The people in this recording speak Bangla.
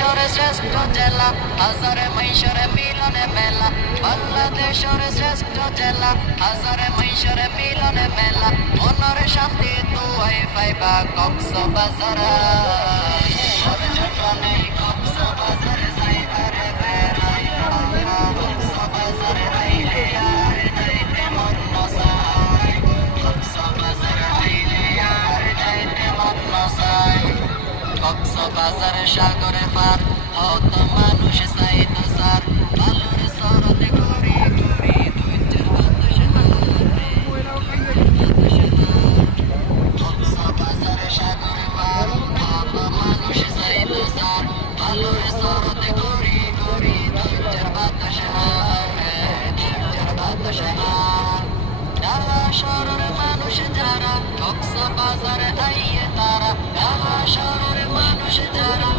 বাংলাদেশের শ্রেষ্ঠ জেলা হাজারে মহিষরে মিলনে মেলা বাংলাদেশের শ্রেষ্ঠ জেলা হাজারে মহিষরে মিলনে মেলা মনের শান্তি তুই পাইবা কক্সবাজার কক্সবাজারে যাইতারে বেড়াই কক্সবাজারে আইলে আর যাইতে মন নসাই কক্সবাজারে আইলে আর যাইতে মন নসাই কক্সবাজার সাগরে পার হত মানুষ সাইত সার আলোর সরতে ঘুরি ঘুরি ধৈর্যের বাতাসে হারে কক্সবাজার সাগরে পার হত মানুষ সাইত সার আলোর সরতে ঘুরি ঘুরি ধৈর্যের বাতাসে হারে ধৈর্যের বাতাসে হার ঢাকা শহরের মানুষ যারা কক্সবাজারে আইয়ে তারা ঢাকা শহরের মানুষ যারা